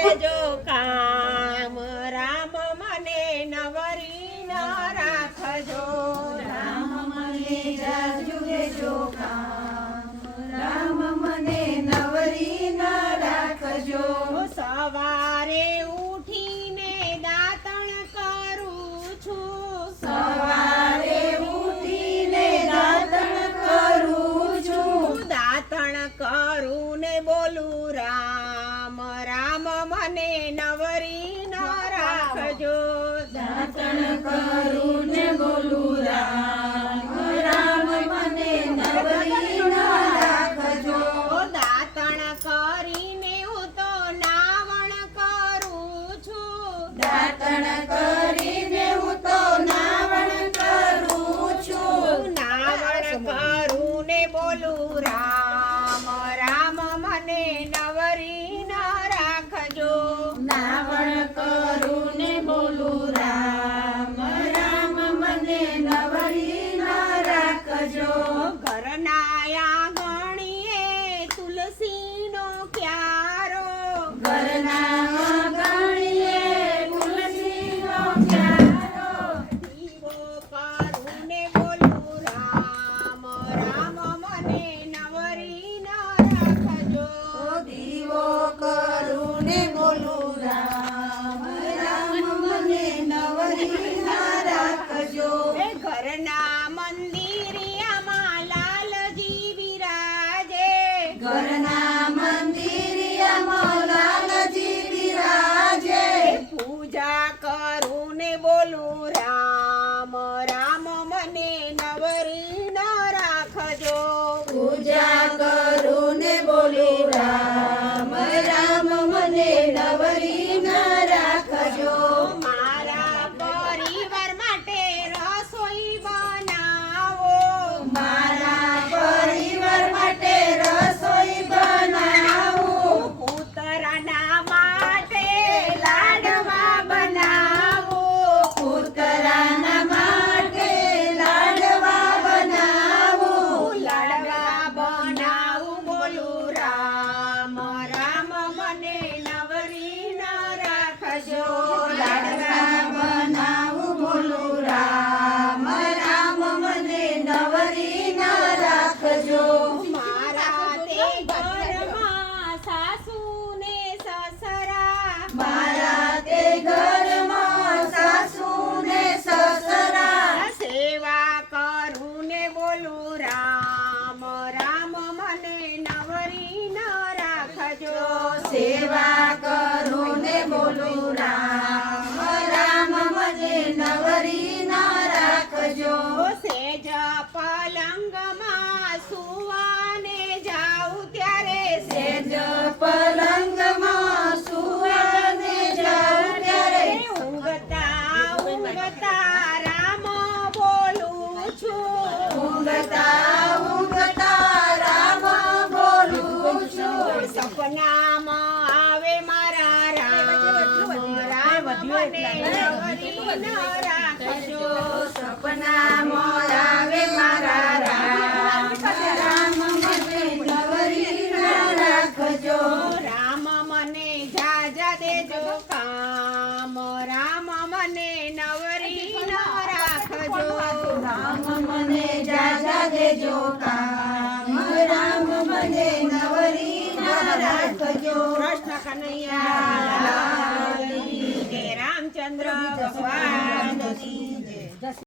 દેજો કામ રામ મને નવરી ન રાખજો રામ મને જાજુ દેજો કામ રામ મને નવરી ન રાખજો સવારે ઉઠીને દાંતણ કરું છું સવારે ઉઠીને દાંતણ કરું છું દાંતણ કરું ને બોલું રામ રામ મને નવરી ન રાખજો દાંતણ કરું ને બોલું રામ રામ મને નવરી ન રાખજો દાંતણ કરીને હું તો નાવણ કરું છું દાંતણ કરીને હું તો નાવણ કરું છું નાવણ કરું ને બોલું રામ રામ મને નવરી ન રાખજો નાવણ કરું ને બોલું રામ રામ મને નવરી ન રાખજો ઘરના આંગણીએ તુલસીનો ક્યારો ઘરના આંગણીએ તુલસીનો ક્યારો દીવો કરું ને બોલું રામ રામ મને નવરી ન રાખજો દીવો કરું ને બોલું રામ રામ મને નવરી ન રાખજો એ ઘરના મંદિરિયામાં લાલજી બિરાજે ઘરના મંદિરિયામાં લાલજી બિરાજે પૂજા કરું ને બોલું રામ રામ મને નવરી ન રાખજો પૂજા કરું ને બોલું રામ રામ મને નવરી ન રાખજો મારા પરિવાર માટે રસોઈ બનાવો મારા પરિવાર માટે રસોઈ બનાવું કૂતરાના માટે લાડવા બનાવો કૂતરાના માટે લાડવા બનાવું લાડવા બનાવું બોલું રામ રામ મને નવરી ન રાખજો લાડવા બનાવું બોલું રામ રામ મને નવરી ન રાખજો મારા તે ઘરમાં સાસુ ને સસરા મારા તે ઘરમાં સાસુ ને સસરા સેવા કરું ને બોલું રામ રામ મને નવરી ન રાખજો સેવા કરું ને બોલું રામ રામ મને નવરી ન રાખજો સેજ પલંગમાં સુવાને જાઉં ત્યારે સેજ પલંગમાં સુવાને જાઉં ત્યારે ઊંઘતા ઊંઘતા રામ બોલું છું ઊંઘતા ઊંઘતા રામ બોલું છું સપનામાં આવે મારા રામ રામ મને નવરી ન રાખજો સપનામાં આવે મારા રામ રામ મને નવરી ન રાખજો રામ મને જાજા દેજો કામ રામ મને નવરી ન રાખજો રામ મને જાજા દેજો કામ રામ મને નવરી ન રાખજો કૃષ્ણ કનૈયા લાલ કી જય. રામચંદ્ર ભગવાન કી જય.